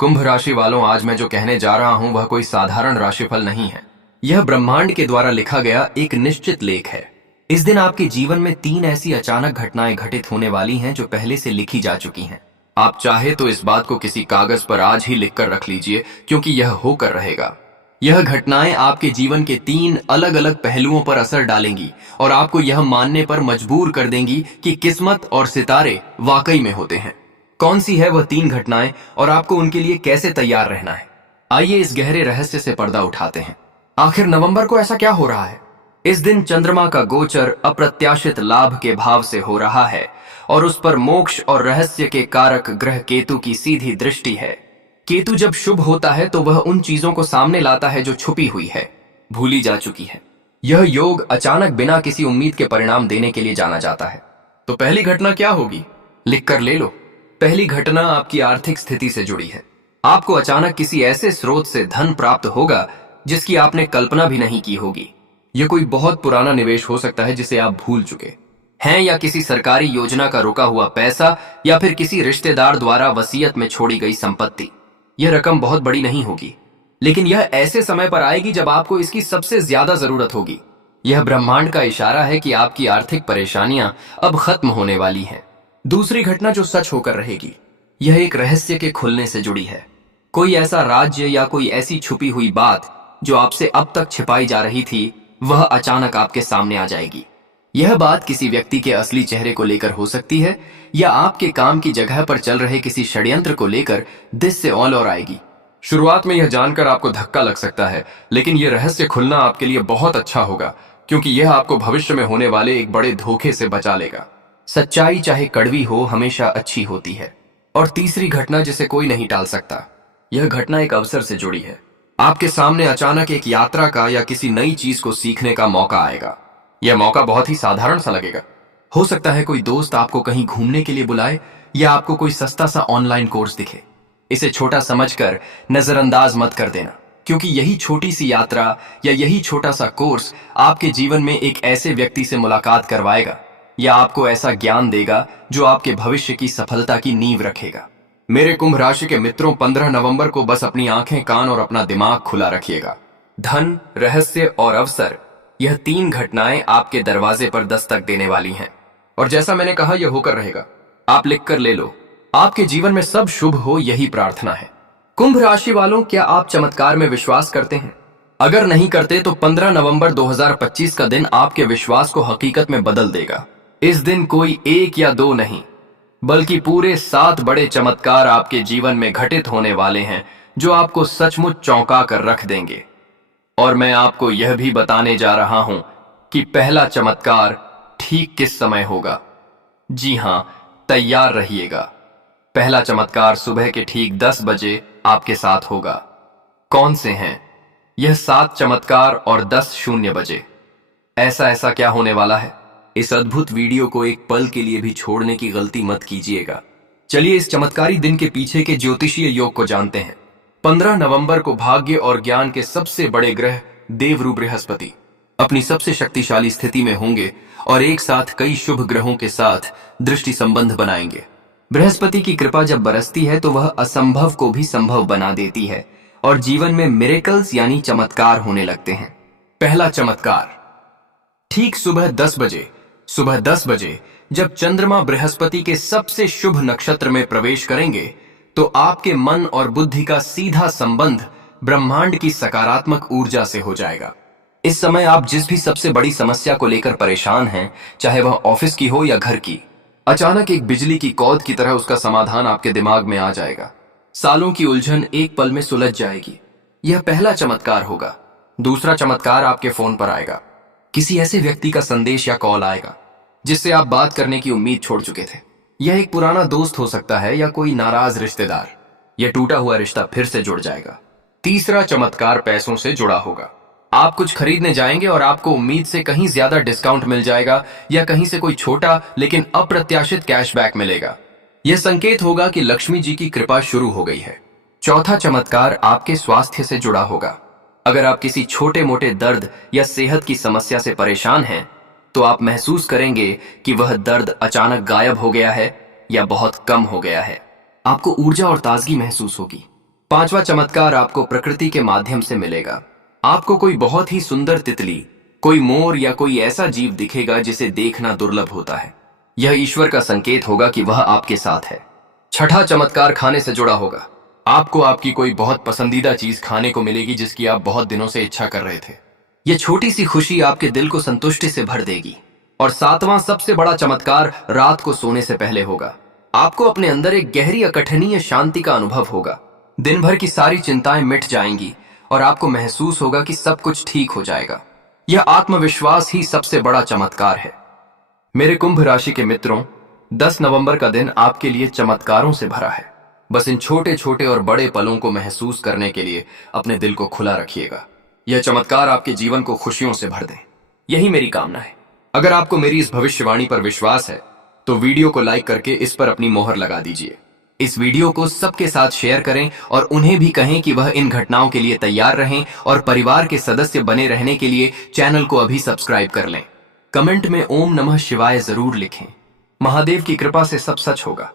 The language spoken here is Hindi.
कुंभ राशि वालों, आज मैं जो कहने जा रहा हूं वह कोई साधारण राशिफल नहीं है। यह ब्रह्मांड के द्वारा लिखा गया एक निश्चित लेख है। इस दिन आपके जीवन में 3 ऐसी अचानक घटनाएं घटित होने वाली हैं जो पहले से लिखी जा चुकी हैं। आप चाहे तो इस बात को किसी कागज पर आज ही लिखकर रख लीजिए, क्योंकि यह होकर रहेगा। यह घटनाएं आपके जीवन के 3 अलग अलग पहलुओं पर असर डालेंगी और आपको यह मानने पर मजबूर कर देंगी कि किस्मत और सितारे वाकई में होते हैं। कौन सी है वह 3 घटनाएं और आपको उनके लिए कैसे तैयार रहना है? आइए इस गहरे रहस्य से पर्दा उठाते हैं। आखिर नवंबर को ऐसा क्या हो रहा है? इस दिन चंद्रमा का गोचर अप्रत्याशित लाभ के भाव से हो रहा है और उस पर मोक्ष और रहस्य के कारक ग्रह केतु की सीधी दृष्टि है। केतु जब शुभ होता है तो वह उन चीजों को सामने लाता है जो छुपी हुई है, भूली जा चुकी है। यह योग अचानक बिना किसी उम्मीद के परिणाम देने के लिए जाना जाता है। तो पहली घटना क्या होगी? लिख कर ले लो। पहली घटना आपकी आर्थिक स्थिति से जुड़ी है। आपको अचानक किसी ऐसे स्रोत से धन प्राप्त होगा जिसकी आपने कल्पना भी नहीं की होगी। यह कोई बहुत पुराना निवेश हो सकता है जिसे आप भूल चुके हैं, या किसी सरकारी योजना का रुका हुआ पैसा, या फिर किसी रिश्तेदार द्वारा वसीयत में छोड़ी गई संपत्ति। यह रकम बहुत बड़ी नहीं होगी, लेकिन यह ऐसे समय पर आएगी जब आपको इसकी सबसे ज्यादा जरूरत होगी। यह ब्रह्मांड का इशारा है कि आपकी आर्थिक परेशानियां अब खत्म होने वाली हैं। दूसरी घटना जो सच होकर रहेगी, यह एक रहस्य के खुलने से जुड़ी है। कोई ऐसा राज्य या कोई ऐसी छुपी हुई बात जो आपसे अब तक छिपाई जा रही थी, वह अचानक आपके सामने आ जाएगी। यह बात किसी व्यक्ति के असली चेहरे को लेकर हो सकती है, या आपके काम की जगह पर चल रहे किसी षड्यंत्र को लेकर दिस से ऑल और आएगी। शुरुआत में यह जानकर आपको धक्का लग सकता है, लेकिन यह रहस्य खुलना आपके लिए बहुत अच्छा होगा, क्योंकि यह आपको भविष्य में होने वाले एक बड़े धोखे से बचा लेगा। सच्चाई चाहे कड़वी हो, हमेशा अच्छी होती है। और तीसरी घटना जिसे कोई नहीं टाल सकता, यह घटना एक अवसर से जुड़ी है। आपके सामने अचानक एक यात्रा का या किसी नई चीज को सीखने का मौका आएगा। यह मौका बहुत ही साधारण सा लगेगा। हो सकता है कोई दोस्त आपको कहीं घूमने के लिए बुलाए, या आपको कोई सस्ता सा ऑनलाइन कोर्स दिखे। इसे छोटा समझकर नजरअंदाज मत कर देना, क्योंकि यही छोटी सी यात्रा या यही छोटा सा कोर्स आपके जीवन में एक ऐसे व्यक्ति से मुलाकात करवाएगा, या आपको ऐसा ज्ञान देगा जो आपके भविष्य की सफलता की नींव रखेगा। मेरे कुंभ राशि के मित्रों, 15 नवंबर को बस अपनी आंखें, कान और अपना दिमाग खुला रखिएगा। धन, रहस्य और अवसर, यह 3 घटनाएं आपके दरवाजे पर दस्तक देने वाली हैं। और जैसा मैंने कहा, यह होकर रहेगा। आप लिख कर ले लो। आपके जीवन में सब शुभ हो, यही प्रार्थना है। कुंभ राशि वालों, क्या आप चमत्कार में विश्वास करते हैं? अगर नहीं करते तो 15 नवंबर 2025 का दिन आपके विश्वास को हकीकत में बदल देगा। इस दिन कोई 1 या 2 नहीं, बल्कि पूरे 7 बड़े चमत्कार आपके जीवन में घटित होने वाले हैं, जो आपको सचमुच चौंका कर रख देंगे। और मैं आपको यह भी बताने जा रहा हूं कि पहला चमत्कार ठीक किस समय होगा। जी हां, तैयार रहिएगा। पहला चमत्कार सुबह के ठीक 10 बजे आपके साथ होगा। कौन से हैं यह 7 चमत्कार और 10:00 बजे? ऐसा क्या होने वाला है? इस अद्भुत वीडियो को एक पल के लिए भी छोड़ने की गलती मत कीजिएगा। चलिए इस चमत्कारी दिन के पीछे के ज्योतिषीय योग को जानते हैं। 15 नवंबर को भाग्य और ज्ञान के सबसे बड़े ग्रह देवरु बृहस्पति अपनी सबसे शक्तिशाली स्थिति में होंगे और एक साथ कई शुभ ग्रहों के साथ दृष्टि संबंध बनाएंगे। बृहस्पति की कृपा जब बरसती है तो वह असंभव को भी संभव बना देती है और जीवन में मिरेकल्स यानी चमत्कार होने लगते हैं। पहला चमत्कार, ठीक सुबह 10 बजे जब चंद्रमा बृहस्पति के सबसे शुभ नक्षत्र में प्रवेश करेंगे, तो आपके मन और बुद्धि का सीधा संबंध ब्रह्मांड की सकारात्मक ऊर्जा से हो जाएगा। इस समय आप जिस भी सबसे बड़ी समस्या को लेकर परेशान हैं, चाहे वह ऑफिस की हो या घर की, अचानक एक बिजली की कौद की तरह उसका समाधान आपके दिमाग में आ जाएगा। सालों की उलझन एक पल में सुलझ जाएगी। यह पहला चमत्कार होगा। दूसरा चमत्कार आपके फोन पर आएगा। किसी ऐसे व्यक्ति का संदेश या कॉल आएगा जिससे आप बात करने की उम्मीद छोड़ चुके थे। यह एक पुराना दोस्त हो सकता है या कोई नाराज रिश्तेदार। यह टूटा हुआ रिश्ता फिर से जुड़ जाएगा। तीसरा चमत्कार पैसों से जुड़ा होगा। आप कुछ खरीदने जाएंगे और आपको उम्मीद से कहीं ज्यादा डिस्काउंट मिल जाएगा, या कहीं से कोई छोटा लेकिन अप्रत्याशित कैशबैक मिलेगा। यह संकेत होगा कि लक्ष्मी जी की कृपा शुरू हो गई है। चौथा चमत्कार आपके स्वास्थ्य से जुड़ा होगा। अगर आप किसी छोटे मोटे दर्द या सेहत की समस्या से परेशान हैं, तो आप महसूस करेंगे कि वह दर्द अचानक गायब हो गया है या बहुत कम हो गया है। आपको ऊर्जा और ताजगी महसूस होगी। पांचवा चमत्कार आपको प्रकृति के माध्यम से मिलेगा। आपको कोई बहुत ही सुंदर तितली, कोई मोर या कोई ऐसा जीव दिखेगा जिसे देखना दुर्लभ होता है। यह ईश्वर का संकेत होगा कि वह आपके साथ है। छठा चमत्कार खाने से जुड़ा होगा। आपको आपकी कोई बहुत पसंदीदा चीज खाने को मिलेगी जिसकी आप बहुत दिनों से इच्छा कर रहे थे। यह छोटी सी खुशी आपके दिल को संतुष्टि से भर देगी। और सातवां सबसे बड़ा चमत्कार रात को सोने से पहले होगा। आपको अपने अंदर एक गहरी अकठनीय शांति का अनुभव होगा। दिन भर की सारी चिंताएं मिट जाएंगी और आपको महसूस होगा कि सब कुछ ठीक हो जाएगा। यह आत्मविश्वास ही सबसे बड़ा चमत्कार है। मेरे कुंभ राशि के मित्रों, 10 नवंबर का दिन आपके लिए चमत्कारों से भरा है। बस इन छोटे छोटे और बड़े पलों को महसूस करने के लिए अपने दिल को खुला रखिएगा। यह चमत्कार आपके जीवन को खुशियों से भर दें, यही मेरी कामना है। अगर आपको मेरी इस भविष्यवाणी पर विश्वास है तो वीडियो को लाइक करके इस पर अपनी मोहर लगा दीजिए। इस वीडियो को सबके साथ शेयर करें और उन्हें भी कहें कि वह इन घटनाओं के लिए तैयार रहें और परिवार के सदस्य बने रहने के लिए चैनल को अभी सब्सक्राइब कर लें। कमेंट में ओम नमः शिवाय जरूर लिखें। महादेव की कृपा से सब सच होगा।